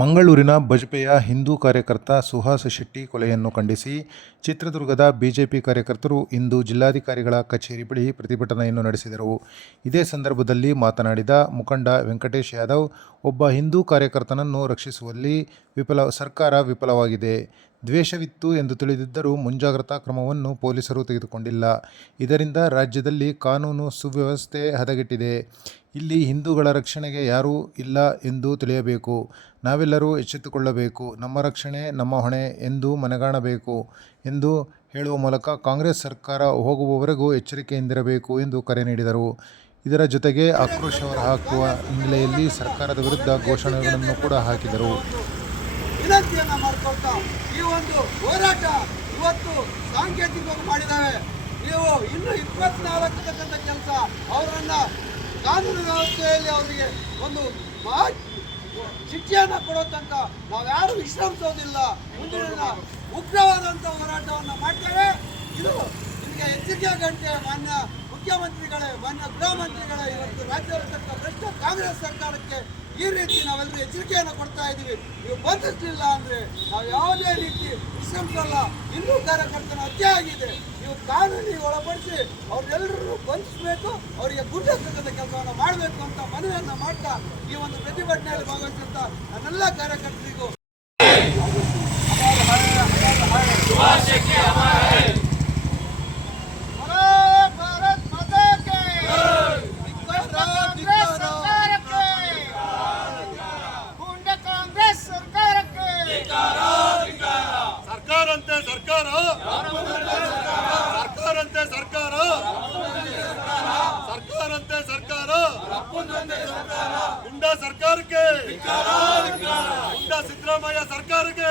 ಮಂಗಳೂರಿನ ಬಜ್ಪೆಯ ಹಿಂದೂ ಕಾರ್ಯಕರ್ತ ಸುಹಾಸ್ ಶೆಟ್ಟಿ ಕೊಲೆಯನ್ನು ಖಂಡಿಸಿ ಚಿತ್ರದುರ್ಗದ ಬಿಜೆಪಿ ಕಾರ್ಯಕರ್ತರು ಇಂದು ಜಿಲ್ಲಾಧಿಕಾರಿಗಳ ಕಚೇರಿ ಬಳಿ ಪ್ರತಿಭಟನೆಯನ್ನು ನಡೆಸಿದರು. ಇದೇ ಸಂದರ್ಭದಲ್ಲಿ ಮಾತನಾಡಿದ ಮುಖಂಡ ವೆಂಕಟೇಶ್ ಯಾದವ್, ಒಬ್ಬ ಹಿಂದೂ ಕಾರ್ಯಕರ್ತನನ್ನು ರಕ್ಷಿಸುವಲ್ಲಿ ಸರ್ಕಾರ ವಿಫಲವಾಗಿದೆ. ದ್ವೇಷವಿತ್ತು ಎಂದು ತಿಳಿದಿದ್ದರೂ ಮುಂಜಾಗ್ರತಾ ಕ್ರಮವನ್ನು ಪೊಲೀಸರು ತೆಗೆದುಕೊಂಡಿಲ್ಲ. ಇದರಿಂದ ರಾಜ್ಯದಲ್ಲಿ ಕಾನೂನು ಸುವ್ಯವಸ್ಥೆ ಹದಗೆಟ್ಟಿದೆ. ಇಲ್ಲಿ ಹಿಂದೂಗಳ ರಕ್ಷಣೆಗೆ ಯಾರೂ ಇಲ್ಲ ಎಂದು ತಿಳಿಯಬೇಕು. ನಾವೆಲ್ಲರೂ ಎಚ್ಚೆತ್ತುಕೊಳ್ಳಬೇಕು. ನಮ್ಮ ರಕ್ಷಣೆ ನಮ್ಮ ಹೊಣೆ ಎಂದು ಮನಗಾಣಬೇಕು ಎಂದು ಹೇಳುವ ಮೂಲಕ ಕಾಂಗ್ರೆಸ್ ಸರ್ಕಾರ ಹೋಗುವವರೆಗೂ ಎಚ್ಚರಿಕೆಯಿಂದಿರಬೇಕು ಎಂದು ಕರೆ ನೀಡಿದರು. ಇದರ ಜೊತೆಗೆ ಆಕ್ರೋಶ ಹೊರಹಾಕುವ ಹಿನ್ನೆಲೆಯಲ್ಲಿ ಸರ್ಕಾರದ ವಿರುದ್ಧ ಘೋಷಣೆಗಳನ್ನು ಕೂಡ ಹಾಕಿದರು. ವಿನಂತಿಯನ್ನ ಮಾಡಿಕೊಳ್ತಾ ಈ ಒಂದು ಹೋರಾಟ ಇವತ್ತು ಸಾಂಕೇತಿಕವಾಗಿ ಮಾಡಿದ್ದಾವೆ. ನೀವು ಇನ್ನು 24 ಕೆಲಸ ಅವರನ್ನ ಕಾನೂನು ವ್ಯವಸ್ಥೆಯಲ್ಲಿ ಅವರಿಗೆ ಒಂದು ಶಿಕ್ಷೆಯನ್ನು ಕೊಡೋ ತನಕ ನಾವ್ಯಾರು ವಿಶ್ರಮಿಸೋದಿಲ್ಲ. ಮುಂದಿನ ಉಗ್ರವಾದಂಥ ಹೋರಾಟವನ್ನು ಮಾಡ್ತೇವೆ. ಇದು ನಿಮಗೆ ಎಚ್ಚರಿಕೆ ಗಂಟೆ. ಮಾನ್ಯ ಮುಖ್ಯಮಂತ್ರಿಗಳೇ, ಮಾನ್ಯ ಗೃಹ ಮಂತ್ರಿಗಳೇ, ಇವತ್ತು ರಾಜ್ಯದಲ್ಲಿರ್ತಕ್ಕ ಭ್ರಷ್ಟ ಕಾಂಗ್ರೆಸ್ ಸರ್ಕಾರಕ್ಕೆ ಈ ರೀತಿ ನಾವೆಲ್ಲರೂ ಎಚ್ಚರಿಕೆಯನ್ನು ಕೊಡ್ತಾ ಇದ್ದೀವಿ. ನೀವು ಬಂಧಿಸಲಿಲ್ಲ ಅಂದರೆ ನಾವು ಯಾವುದೇ ರೀತಿ ವಿಶ್ರಮಿಸಲ್ಲ. ಹಿಂದೂ ಕಾರ್ಯಕರ್ತನ ಹತ್ಯೆ ಆಗಿದೆ. ನೀವು ಕಾನೂನಿಗೆ ಒಳಪಡಿಸಿ ಅವ್ರೆಲ್ಲರೂ ಬಂಧಿಸಬೇಕು, ಅವರಿಗೆ ಗುಂಡಾಗ್ತಕ್ಕಂಥ ಕೆಲಸವನ್ನು ಮಾಡಬೇಕು ಅಂತ ಮನವಿಯನ್ನು ಮಾಡ್ತಾ ಈ ಒಂದು ಪ್ರತಿಭಟನೆಯಲ್ಲಿ ಭಾಗವಹಿಸಿದಂಥ ನನ್ನೆಲ್ಲ ಕಾರ್ಯಕರ್ತರಿಗೂ ಗುಂಡಾ ಸರ್ಕಾರಕ್ಕೆ, ಗುಂಡಾ ಸಿದ್ದರಾಮಯ್ಯ ಸರ್ಕಾರಕ್ಕೆ